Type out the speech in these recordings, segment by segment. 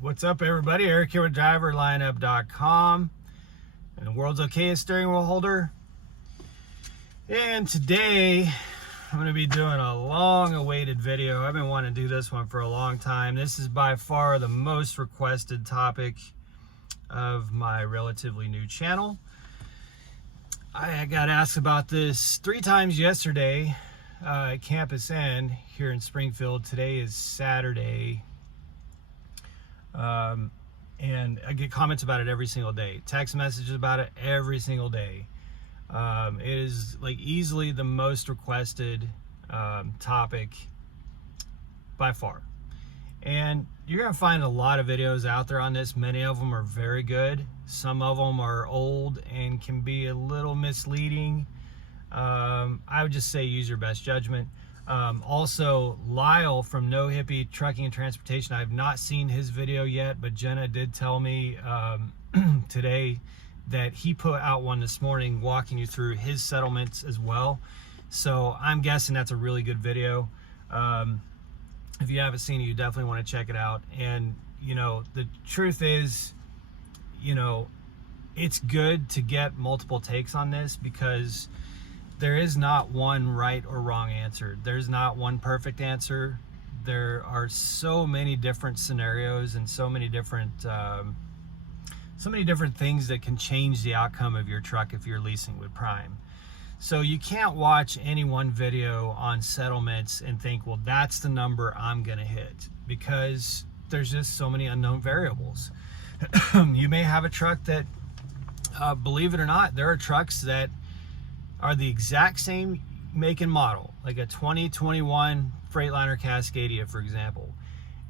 What's up, everybody? Eric here with driverlineup.com and the world's okayest steering wheel holder. And today I'm going to be doing a long-awaited video. I've been wanting to do this one for a long time. This is by far the most requested topic of my relatively new channel. I got asked about this 3 times yesterday at Campus Inn here in Springfield. Today is Saturday. And I get comments about it every single day, text messages about it every single day. It is like easily the most requested topic by far. And you're gonna find a lot of videos out there on this. Many of them are very good. Some of them are old and can be a little misleading. I would just say use your best judgment. Also, Lyle from No Hippie Trucking and Transportation, I have not seen his video yet, but Jenna did tell me today that he put out one this morning walking you through his settlements as well. So I'm guessing that's a really good video. If you haven't seen it, you definitely want to check it out. And, you know, the truth is, you know, it's good to get multiple takes on this because there is not one right or wrong answer. There's not one perfect answer. There are so many different scenarios and so many different things that can change the outcome of your truck if you're leasing with Prime. So you can't watch any one video on settlements and think, well, that's the number I'm gonna hit, because there's just so many unknown variables. You may have a truck that, believe it or not, there are trucks that are the exact same make and model, like a 2021 Freightliner Cascadia, for example.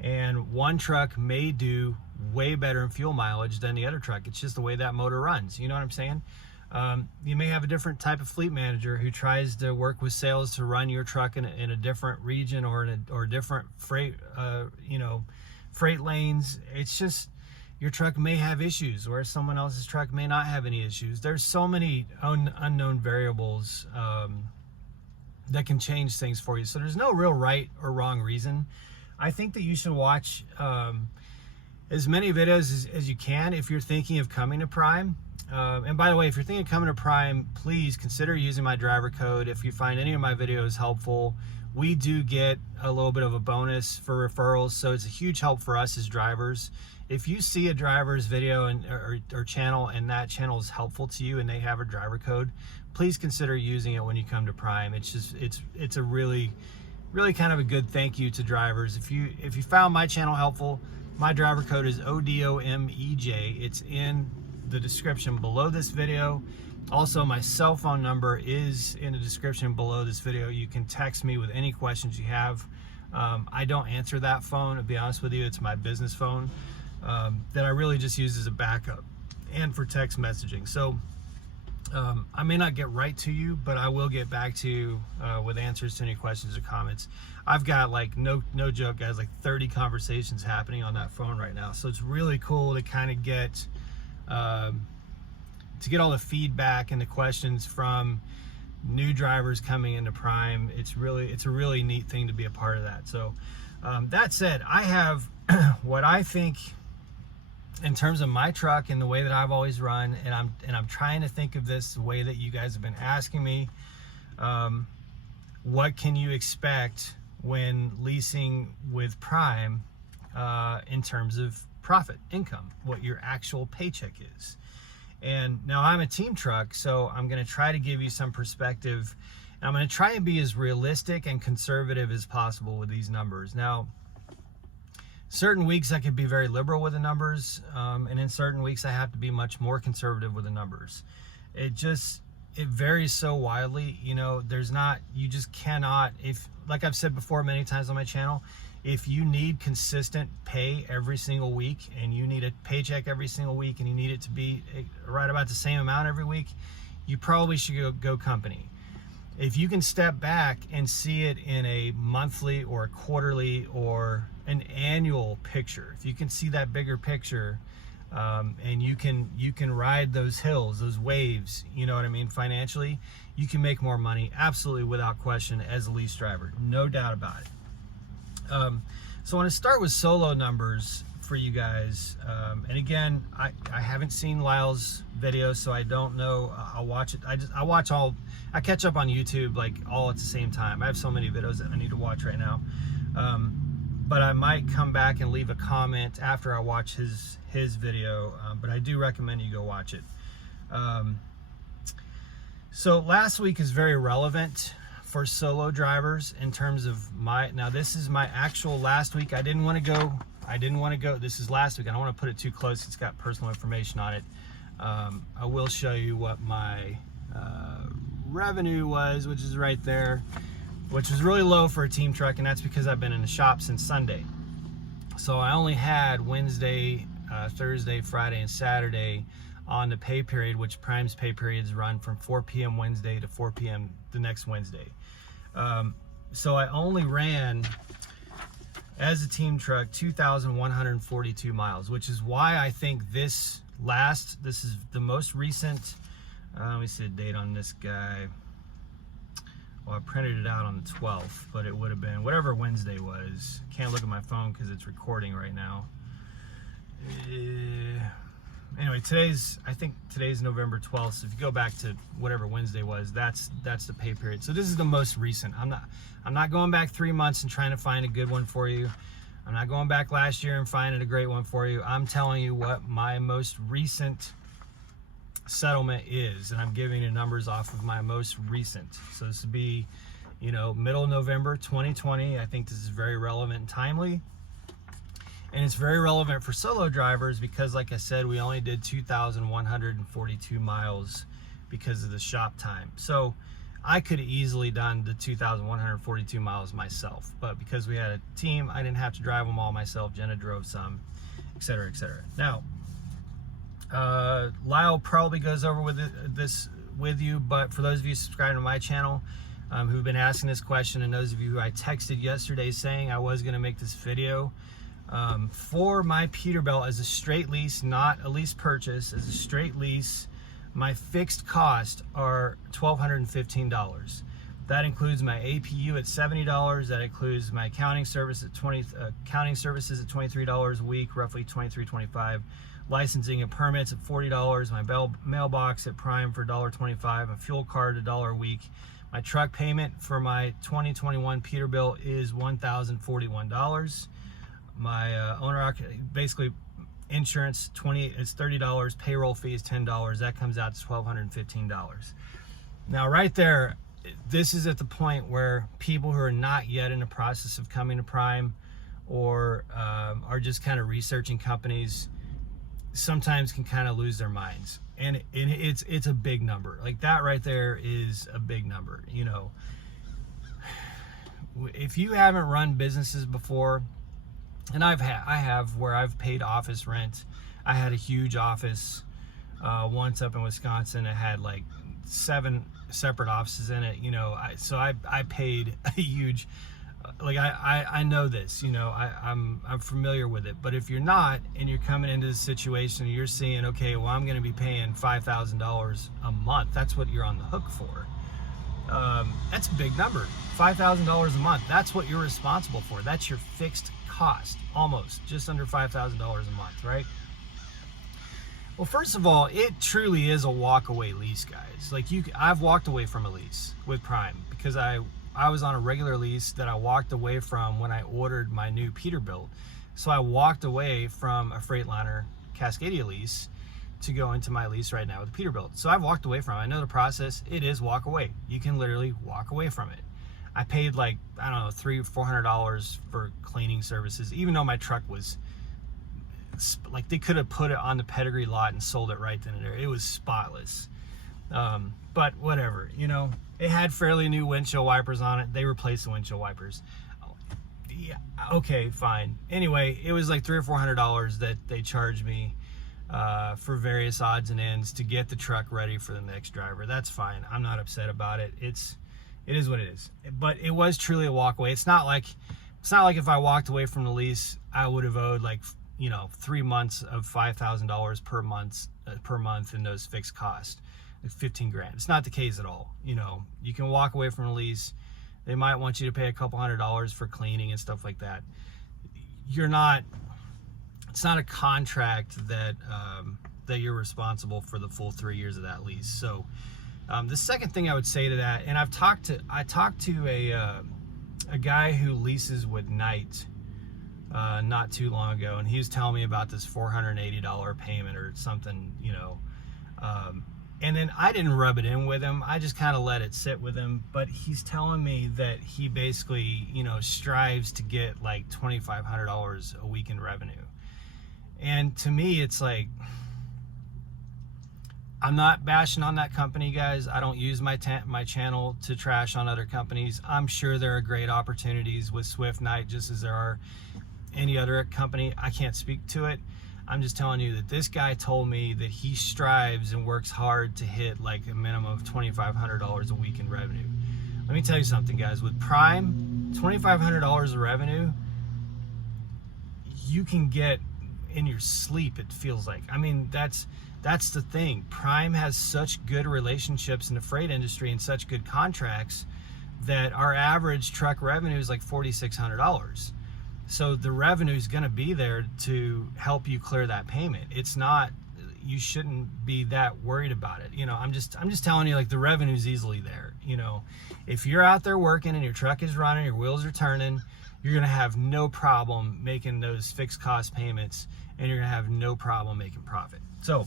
And one truck may do way better in fuel mileage than the other truck. It's just the way that motor runs. You know what I'm saying? You may have a different type of fleet manager who tries to work with sales to run your truck in a different region or different freight, freight lanes. It's just, your truck may have issues where someone else's truck may not have any issues. There's so many unknown variables that can change things for you. So there's no real right or wrong reason. I think that you should watch as many videos as you can if you're thinking of coming to Prime. And by the way, if you're thinking of coming to Prime, please consider using my driver code. If you find any of my videos helpful, we do get a little bit of a bonus for referrals. So it's a huge help for us as drivers. If you see a driver's video or channel and that channel is helpful to you and they have a driver code, please consider using it when you come to Prime. It's just, it's a really kind of a good thank you to drivers. If you found my channel helpful, my driver code is ODOMEJ. It's in the description below this video. Also, my cell phone number is in the description below this video. You can text me with any questions you have. I don't answer that phone, to be honest with you. It's my business phone that I really just use as a backup and for text messaging. So I may not get right to you, but I will get back to you with answers to any questions or comments. I've got, like, no joke, guys, like 30 conversations happening on that phone right now. So it's really cool to kind of get all the feedback and the questions from new drivers coming into Prime. It's a really neat thing to be a part of that. So that said, I have what I think in terms of my truck and the way that I've always run, and I'm trying to think of this the way that you guys have been asking me. What can you expect when leasing with Prime in terms of profit, income, what your actual paycheck is? And now I'm a team truck, so I'm going to try to give you some perspective. And I'm going to try and be as realistic and conservative as possible with these numbers. Now, certain weeks I could be very liberal with the numbers, and in certain weeks I have to be much more conservative with the numbers. It varies so widely. You know, you just cannot, like I've said before many times on my channel, if you need consistent pay every single week and you need a paycheck every single week and you need it to be right about the same amount every week, you probably should go company. If you can step back and see it in a monthly or a quarterly or an annual picture, if you can see that bigger picture, and you can ride those hills, those waves, you know what I mean, financially, you can make more money, absolutely, without question, as a lease driver, no doubt about it. So I want to start with solo numbers for you guys. And again, I haven't seen Lyle's video, so I don't know. I'll watch it. I catch up on YouTube like all at the same time. I have so many videos that I need to watch right now. But I might come back and leave a comment after I watch his video. But I do recommend you go watch it. So last week is very relevant for solo drivers in terms of now this is my actual last week. I didn't want to go, this is last week. I don't want to put it too close. It's got personal information on it. I will show you what my revenue was, which is right there, which was really low for a team truck, and that's because I've been in the shop since Sunday. So I only had Wednesday, Thursday, Friday, and Saturday on the pay period, which Prime's pay periods run from 4 p.m. Wednesday to 4 p.m. the next Wednesday. So I only ran, as a team truck, 2,142 miles, which is why I think this is the most recent, let me see the date on this guy. Well, I printed it out on the 12th, but it would have been whatever Wednesday was. Can't look at my phone because it's recording right now. Anyway, I think today's November 12th, so if you go back to whatever Wednesday was, that's the pay period. So this is the most recent. I'm not going back 3 months and trying to find a good one for you. I'm not going back last year and finding a great one for you. I'm telling you what my most recent settlement is, and I'm giving you numbers off of my most recent. So this would be, middle of November 2020. I think this is very relevant and timely. And it's very relevant for solo drivers because, like I said, we only did 2,142 miles because of the shop time. So I could have easily done the 2,142 miles myself, but because we had a team, I didn't have to drive them all myself. Jenna drove some, etc., etc. Now, Lyle probably goes over this with you, but for those of you subscribing to my channel who've been asking this question, and those of you who I texted yesterday saying I was going to make this video, for my Peterbilt as a straight lease, not a lease purchase, as a straight lease, my fixed costs are $1,215. That includes my APU at $70. That includes my accounting service at accounting services at $23 a week, roughly $23.25. Licensing and permits at $40. My mailbox at Prime for $1.25. A fuel card $1 a week. My truck payment for my 2021 Peterbilt is $1,041. My basically insurance it's $30, payroll fee is $10. That comes out to $1,215. Now right there, this is at the point where people who are not yet in the process of coming to Prime or are just kind of researching companies sometimes can kind of lose their minds, and it's a big number. Like that right there is a big number. If you haven't run businesses before, and I have where I've paid office rent. I had a huge office once up in Wisconsin. It had like 7 separate offices in it. So I paid a huge, I know this. I'm familiar with it. But if you're not, and you're coming into this situation, and you're seeing, okay, well, I'm going to be paying $5,000 a month. That's what you're on the hook for. That's a big number. $5,000 a month. That's what you're responsible for. That's your fixed cost, almost just under $5,000 a month, right? Well, first of all, it truly is a walk-away lease, guys. I've walked away from a lease with Prime because I was on a regular lease that I walked away from when I ordered my new Peterbilt. So I walked away from a Freightliner Cascadia lease to go into my lease right now with the Peterbilt. So I've walked away from it. I know the process. It is walk away. You can literally walk away from it. I paid like, I don't know, $300-400 for cleaning services, even though my truck was like, they could have put it on the pedigree lot and sold it right then and there. It was spotless. But whatever, it had fairly new windshield wipers on it. They replaced the windshield wipers. Yeah, okay, fine. Anyway, it was like $300 or $400 that they charged me for various odds and ends to get the truck ready for the next driver. That's fine. I'm not upset about it. It is what it is. But it was truly a walk away. It's not like if I walked away from the lease, I would have owed 3 months of $5,000 per month in those fixed costs, like 15 grand. It's not the case at all. You can walk away from a lease. They might want you to pay a couple $100s for cleaning and stuff like that. it's not a contract that that you're responsible for the full 3 years of that lease. So the second thing I would say to that, and I talked to a guy who leases with Knight not too long ago, and he was telling me about this $480 payment or something, you know, and then I didn't rub it in with him. I just kind of let it sit with him. But he's telling me that he basically, you know, strives to get like $2,500 a week in revenue. And to me, it's like, I'm not bashing on that company, guys. I don't use my channel to trash on other companies. I'm sure there are great opportunities with Swift Knight, just as there are any other company. I can't speak to it. I'm just telling you that this guy told me that he strives and works hard to hit like a minimum of $2,500 a week in revenue. Let me tell you something, guys. With Prime, $2,500 of revenue, you can get in your sleep, it feels like. I mean, that's the thing. Prime has such good relationships in the freight industry and such good contracts that our average truck revenue is like $4,600. So the revenue is going to be there to help you clear that payment. It's not, you shouldn't be that worried about it. You know, I'm just telling you, like, the revenue is easily there. You know, if you're out there working and your truck is running, your wheels are turning, you're going to have no problem making those fixed cost payments, and you're going to have no problem making profit. So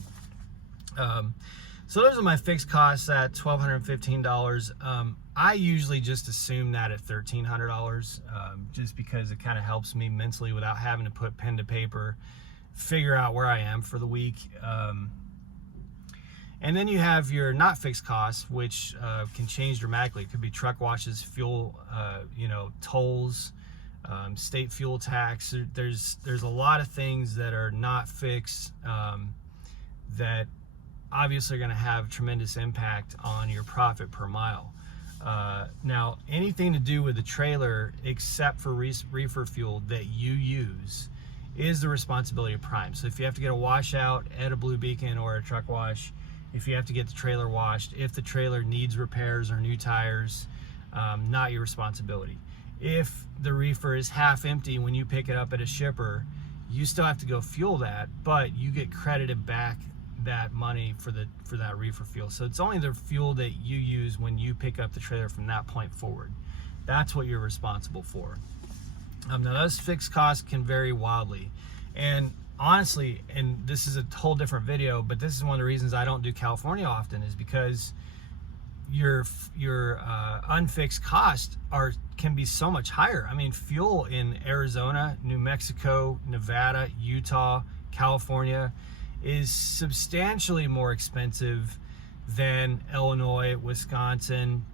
those are my fixed costs at $1,215. I usually just assume that at $1,300, just because it kind of helps me mentally without having to put pen to paper, figure out where I am for the week. And then you have your not fixed costs, which can change dramatically. It could be truck washes, fuel, you know, tolls, state fuel tax. There's a lot of things that are not fixed that obviously are going to have tremendous impact on your profit per mile. Now, anything to do with the trailer except for reefer fuel that you use is the responsibility of Prime. So if you have to get a washout at a Blue Beacon or a truck wash, if you have to get the trailer washed, if the trailer needs repairs or new tires, not your responsibility. If the reefer is half empty when you pick it up at a shipper, you still have to go fuel that, but you get credited back that money for that reefer fuel. So it's only the fuel that you use when you pick up the trailer from that point forward. That's what you're responsible for. Now those fixed costs can vary wildly, and honestly, and this is a whole different video, but this is one of the reasons I don't do California often, is because your unfixed costs can be so much higher. I mean, fuel in Arizona, New Mexico, Nevada, Utah, California is substantially more expensive than Illinois, Wisconsin,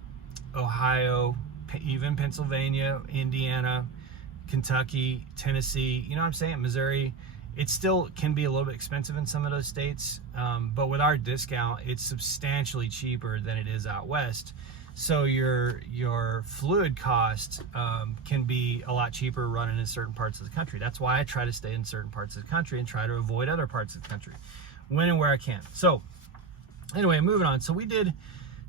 Ohio, even Pennsylvania, Indiana, Kentucky, Tennessee, you know what I'm saying, Missouri. It still can be a little bit expensive in some of those states, but with our discount, it's substantially cheaper than it is out west. So your fluid cost can be a lot cheaper running in certain parts of the country. That's why I try to stay in certain parts of the country and try to avoid other parts of the country when and where I can. So anyway, moving on. So we did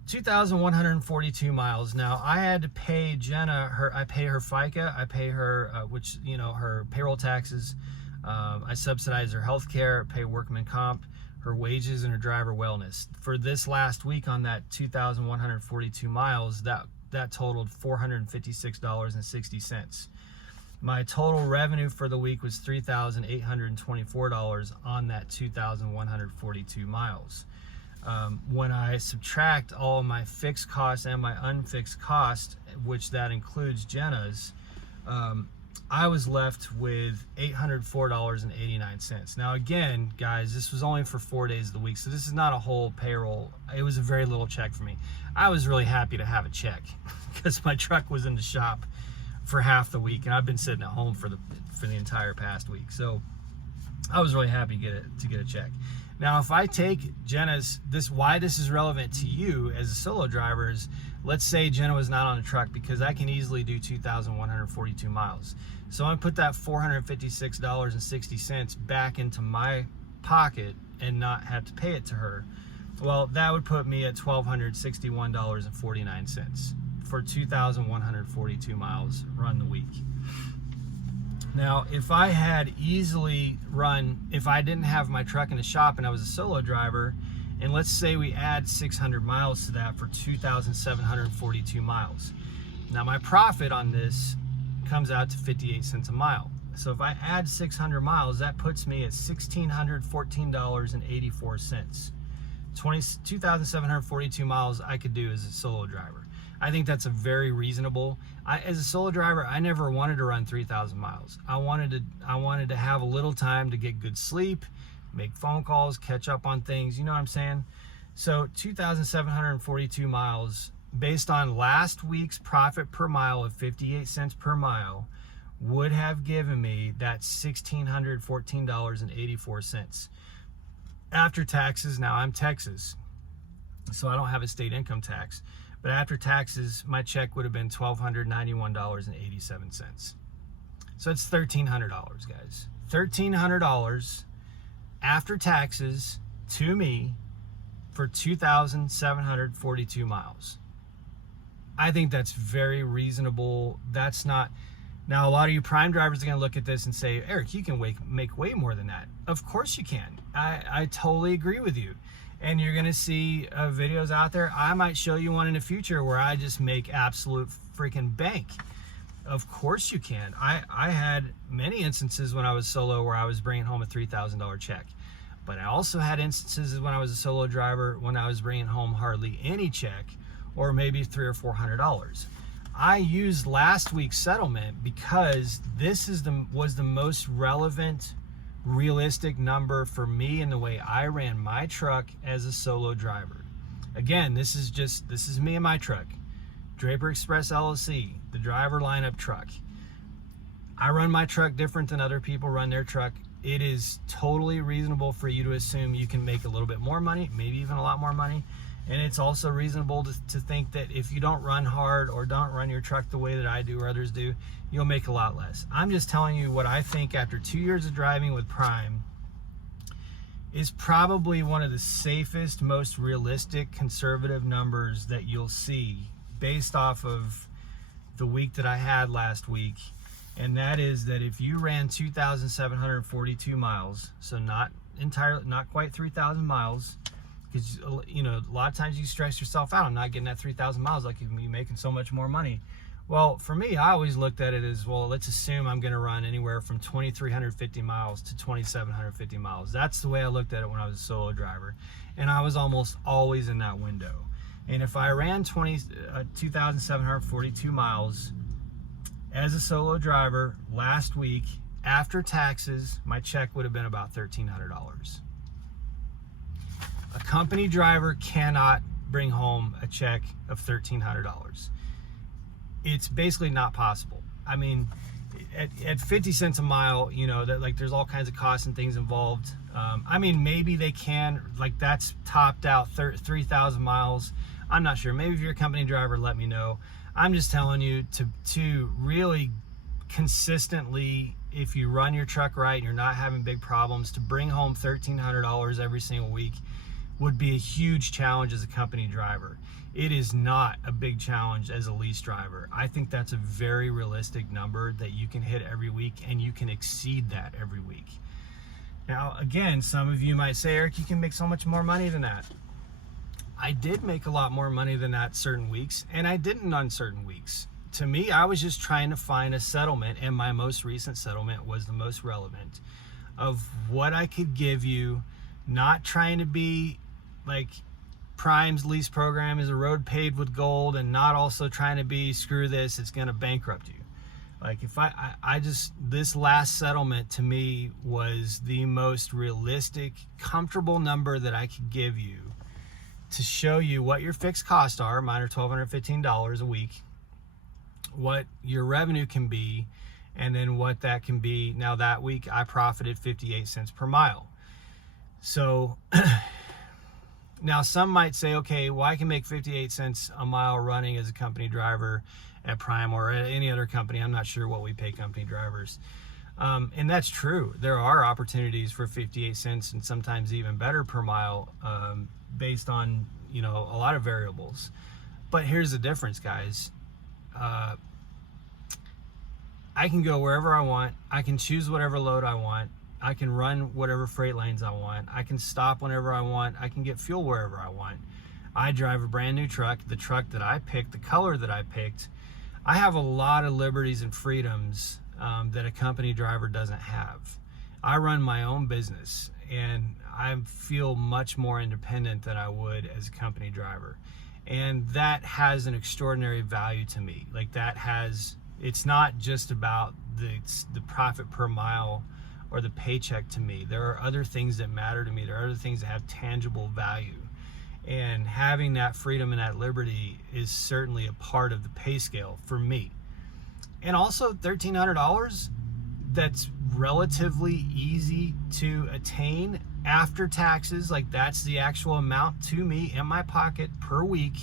2,142 miles. Now I had to pay Jenna, I pay her FICA, I pay her, which, you know, her payroll taxes. I subsidize her health care, pay workman comp, her wages, and her driver wellness. For this last week on that 2,142 miles, that totaled $456.60. My total revenue for the week was $3,824 on that 2,142 miles. When I subtract all my fixed costs and my unfixed costs, which that includes Jenna's, I was left with $804.89. Now again, guys, this was only for 4 days of the week, so this is not a whole payroll. It was a very little check for me. I was really happy to have a check because my truck was in the shop for half the week, and I've been sitting at home for the entire past week. So I was really happy to get a check. Now, if I take Jenna's, why this is relevant to you as a solo driver is, let's say Jenna was not on a truck, because I can easily do 2,142 miles. So I'm gonna put that $456.60 back into my pocket and not have to pay it to her. Well, that would put me at $1,261.49 for 2,142 miles run the week. Now, if I had easily run, if I didn't have my truck in the shop and I was a solo driver, and let's say we add 600 miles to that for 2,742 miles. Now my profit on this comes out to 58 cents a mile. So if I add 600 miles, that puts me at $1,614.84. 2,742 miles I could do as a solo driver. I think that's a very reasonable. As a solo driver, I never wanted to run 3,000 miles. I wanted to have a little time to get good sleep, make phone calls, catch up on things. You know what I'm saying? So 2,742 miles, based on last week's profit per mile of 58 cents per mile, would have given me that $1,614.84. After taxes, now I'm Texas, so I don't have a state income tax. But after taxes, my check would have been $1,291.87. So it's $1,300, guys. $1,300 after taxes to me for 2,742 miles. I think that's very reasonable. That's not... Now, a lot of you prime drivers are going to look at this and say, Eric, you can make way more than that. Of course you can. I totally agree with you. And you're going to see videos out there. I might show you one in the future where I just make absolute freaking bank. Of course you can. I had many instances when I was solo where I was bringing home a $3,000 check. But I also had instances when I was a solo driver when I was bringing home hardly any check, or maybe $300 or $400. I used last week's settlement because this was the most relevant, realistic number for me in the way I ran my truck as a solo driver. Again, this is me and my truck. Draper Express LLC, the driver lineup truck. I run my truck different than other people run their truck. It is totally reasonable for you to assume you can make a little bit more money, maybe even a lot more money. And it's also reasonable to think that if you don't run hard or don't run your truck the way that I do or others do, you'll make a lot less. I'm just telling you what I think after 2 years of driving with Prime is probably one of the safest, most realistic, conservative numbers that you'll see based off of the week that I had last week. And that is that if you ran 2,742 miles, so not quite 3,000 miles, because you know, a lot of times you stress yourself out. I'm not getting that 3,000 miles, like you're making so much more money. Well, for me, I always looked at it as, well, let's assume I'm going to run anywhere from 2,350 miles to 2,750 miles. That's the way I looked at it when I was a solo driver, and I was almost always in that window. And if I ran 2,742 miles as a solo driver last week, after taxes, my check would have been about $1,300. A company driver cannot bring home a check of $1,300. It's basically not possible. I mean, at 50 cents a mile, you know, that like there's all kinds of costs and things involved. I mean, maybe they can, like that's topped out 3,000 miles. I'm not sure. Maybe if you're a company driver, let me know. I'm just telling you to really consistently, if you run your truck right and you're not having big problems, to bring home $1,300 every single week would be a huge challenge as a company driver. It is not a big challenge as a lease driver. I think that's a very realistic number that you can hit every week, and you can exceed that every week. Now, again, some of you might say, Eric, you can make so much more money than that. I did make a lot more money than that certain weeks, and I didn't on certain weeks. To me, I was just trying to find a settlement, and my most recent settlement was the most relevant of what I could give you, not trying to be like Prime's lease program is a road paved with gold, and not also trying to be, screw this, it's going to bankrupt you. Like if I just, this last settlement to me was the most realistic, comfortable number that I could give you to show you what your fixed costs are. Mine are $1,215 a week, what your revenue can be, and then what that can be. Now that week I profited 58 cents per mile. So now some might say, okay, well, I can make 58 cents a mile running as a company driver at Prime or at any other company. I'm not sure what we pay company drivers. And that's true. There are opportunities for 58 cents and sometimes even better per mile, based on, you know, a lot of variables. But here's the difference, guys. I I can go wherever I want. I can choose whatever load I want. I can run whatever freight lanes I want. I can stop whenever I want. I can get fuel wherever I want. I drive a brand new truck, the truck that I picked, the color that I picked. I have a lot of liberties and freedoms that a company driver doesn't have. I run my own business, and I feel much more independent than I would as a company driver. And that has an extraordinary value to me. Like, that has, it's not just about the profit per mile or the paycheck to me. There are other things that matter to me. There are other things that have tangible value. And having that freedom and that liberty is certainly a part of the pay scale for me. And also $1,300, that's relatively easy to attain after taxes. Like, that's the actual amount to me in my pocket per week,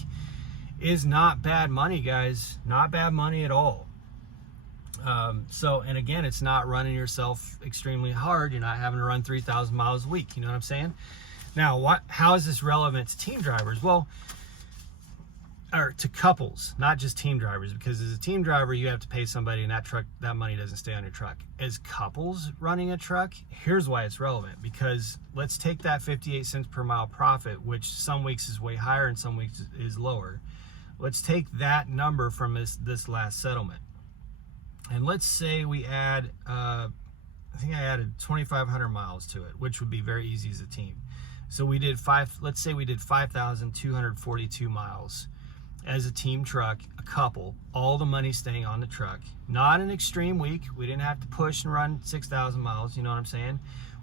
is not bad money, guys. Not bad money at all. And again, it's not running yourself extremely hard. You're not having to run 3,000 miles a week. You know what I'm saying? Now, how is this relevant to team drivers? Well, or to couples, not just team drivers, because as a team driver, you have to pay somebody, and that money doesn't stay on your truck. As couples running a truck, here's why it's relevant. Because let's take that 58 cents per mile profit, which some weeks is way higher and some weeks is lower. Let's take that number from this last settlement. And let's say we add, I think I added 2,500 miles to it, which would be very easy as a team. So let's say we did 5,242 miles as a team truck, a couple, all the money staying on the truck. Not an extreme week. We didn't have to push and run 6,000 miles, you know what I'm saying?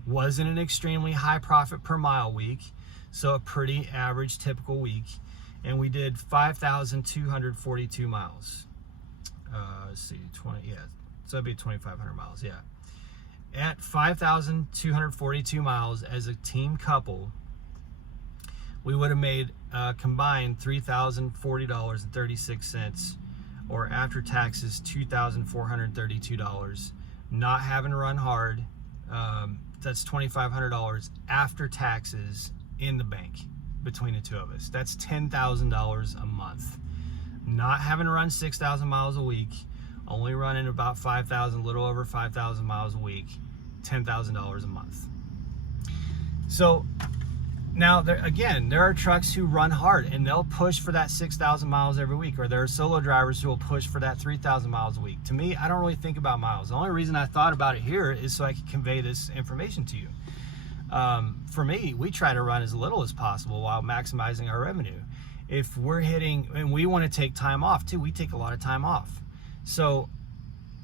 Wasn't an extremely high profit per mile week, so a pretty average typical week. And we did 5,242 miles. Let's see, so that'd be 2,500 miles, yeah. At 5,242 miles as a team couple, we would have made combined $3,040.36, or after taxes, $2,432. Not having to run hard, that's $2,500 after taxes in the bank between the two of us. That's $10,000 a month. Not having to run 6,000 miles a week, only running about 5,000, a little over 5,000 miles a week, $10,000 a month. So now, there are trucks who run hard and they'll push for that 6,000 miles every week, or there are solo drivers who will push for that 3,000 miles a week. To me, I don't really think about miles. The only reason I thought about it here is so I could convey this information to you. For me, we try to run as little as possible while maximizing our revenue. If we're hitting, and we want to take time off too, we take a lot of time off. So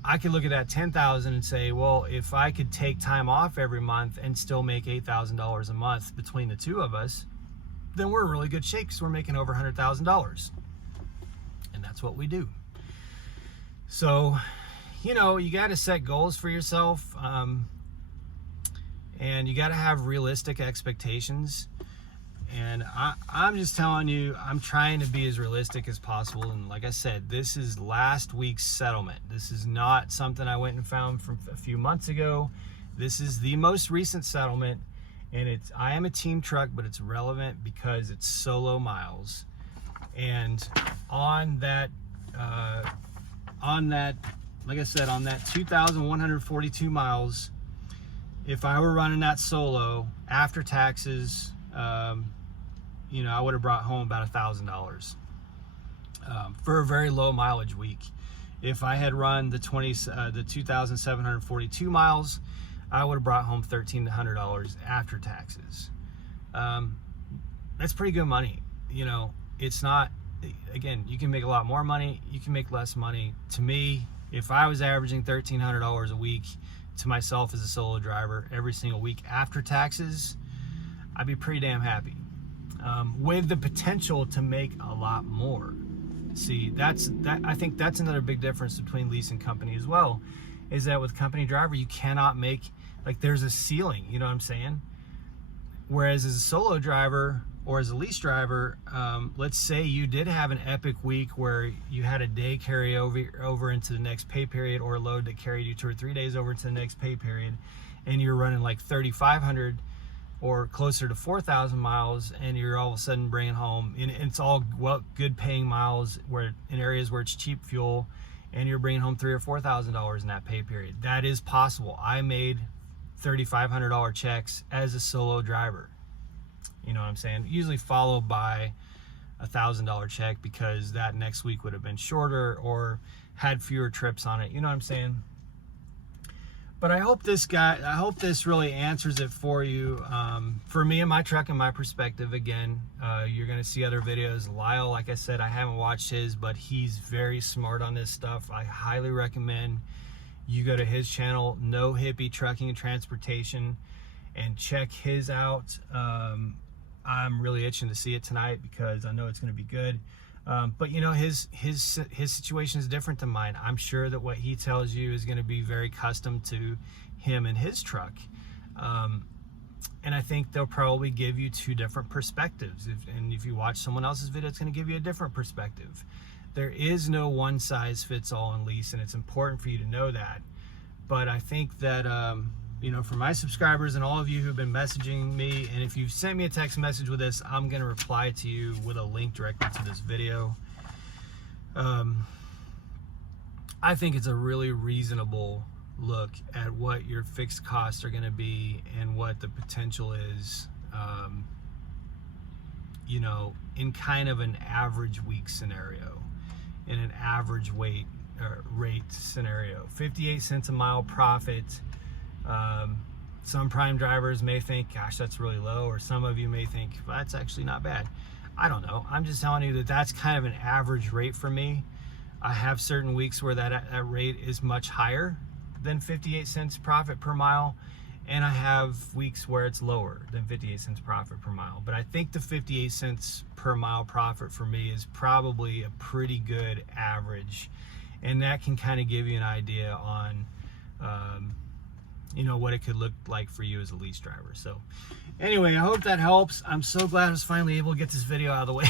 I could look at that 10,000 and say, well, if I could take time off every month and still make $8,000 a month between the two of us, then we're in really good shape, because we're making over $100,000. And that's what we do. So, you got to set goals for yourself. And you got to have realistic expectations. And I'm just telling you, I'm trying to be as realistic as possible. And like I said, this is last week's settlement. This is not something I went and found from a few months ago. This is the most recent settlement. And I am a team truck, but it's relevant because it's solo miles. And on that, like I said, on that 2,142 miles, if I were running that solo after taxes, I would have brought home about $1,000 for a very low mileage week. If I had run the 2,742 miles, I would have brought home $1,300 after taxes. That's pretty good money. It's not, again, you can make a lot more money, you can make less money. To me, if I was averaging $1,300 a week to myself as a solo driver every single week after taxes, I'd be pretty damn happy, with the potential to make a lot more. See, I think that's another big difference between lease and company as well, is that with company driver, you cannot make, like, there's a ceiling, you know what I'm saying? Whereas as a solo driver or as a lease driver, let's say you did have an epic week where you had a day carry over into the next pay period, or a load that carried you 2 or 3 days over to the next pay period, and you're running like 3,500 or closer to 4,000 miles, and you're all of a sudden bringing home, and it's all good paying miles, where in areas where it's cheap fuel, and you're bringing home $3,000 or $4,000 in that pay period. That is possible. I made $3,500 checks as a solo driver. You know what I'm saying? Usually followed by $1,000 check, because that next week would have been shorter or had fewer trips on it. You know what I'm saying? But I hope this really answers it for you. For me and my truck and my perspective, again, you're going to see other videos. Lyle, like I said, I haven't watched his, but he's very smart on this stuff. I highly recommend you go to his channel, No Hippie Trucking and Transportation, and check his out. I'm really itching to see it tonight because I know it's going to be good. But you know, his situation is different than mine. I'm sure that what he tells you is going to be very custom to him and his truck. And I think they'll probably give you two different perspectives. And if you watch someone else's video, it's going to give you a different perspective. There is no one size fits all in lease, and it's important for you to know that. But I think that, you know, for my subscribers and all of you who've been messaging me, and if you've sent me a text message with this, I'm going to reply to you with a link directly to this video. I think it's a really reasonable look at what your fixed costs are going to be and what the potential is, you know, in kind of an average week scenario, in an average rate scenario. 58 cents a mile profit. Some prime drivers may think, gosh, that's really low, or some of you may think, well, that's actually not bad. I don't know. I'm just telling you that that's kind of an average rate for me. I have certain weeks where that rate is much higher than 58 cents profit per mile, and I have weeks where it's lower than 58 cents profit per mile. But I think the 58 cents per mile profit for me is probably a pretty good average, and that can kind of give you an idea on you know, what it could look like for you as a lease driver. So anyway, I hope that helps. I'm so glad I was finally able to get this video out of the way.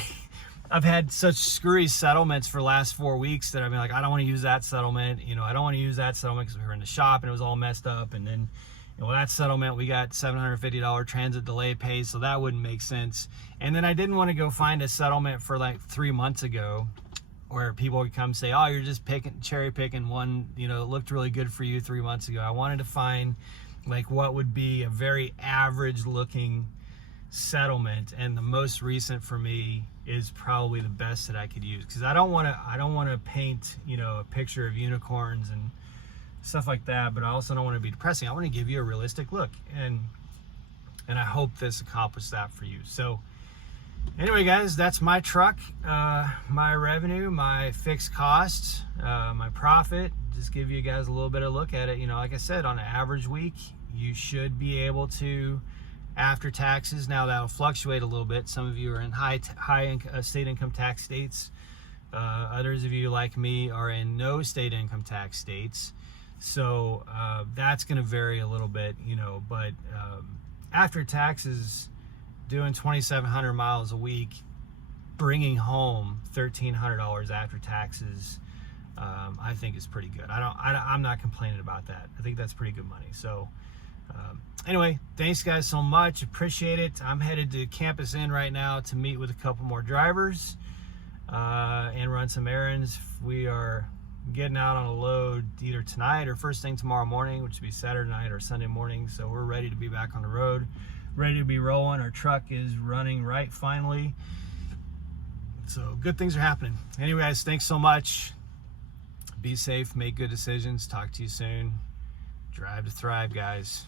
I've had such screwy settlements for the last 4 weeks that I've been like, I don't want to use that settlement. You know, I don't want to use that settlement because we were in the shop and it was all messed up. And then, you know, that settlement, we got $750 transit delay pay, so that wouldn't make sense. And then I didn't want to go find a settlement for like 3 months ago, where people would come say, oh, you're just cherry picking one, you know, it looked really good for you 3 months ago. I wanted to find like what would be a very average looking settlement, and the most recent for me is probably the best that I could use, because I don't want to paint, you know, a picture of unicorns and stuff like that, but I also don't want to be depressing. I want to give you a realistic look, and I hope this accomplished that for you. So anyway, guys, that's my truck, my revenue, my fixed costs, my profit. Just give you guys a little bit of a look at it. You know, like I said, on an average week, you should be able to, after taxes, now that'll fluctuate a little bit. Some of you are in high state income tax states. Others of you, like me, are in no state income tax states. So that's going to vary a little bit, you know, but after taxes, doing 2,700 miles a week, bringing home $1,300 after taxes, I think is pretty good. I'm not complaining about that. I think that's pretty good money. So anyway, thanks guys so much. Appreciate it. I'm headed to Campus Inn right now to meet with a couple more drivers and run some errands. We are getting out on a load either tonight or first thing tomorrow morning, which would be Saturday night or Sunday morning. So we're ready to be back on the road, ready to be rolling. Our truck is running right finally. So good things are happening. Anyway, guys, thanks so much. Be safe, make good decisions. Talk to you soon. Drive to thrive, guys.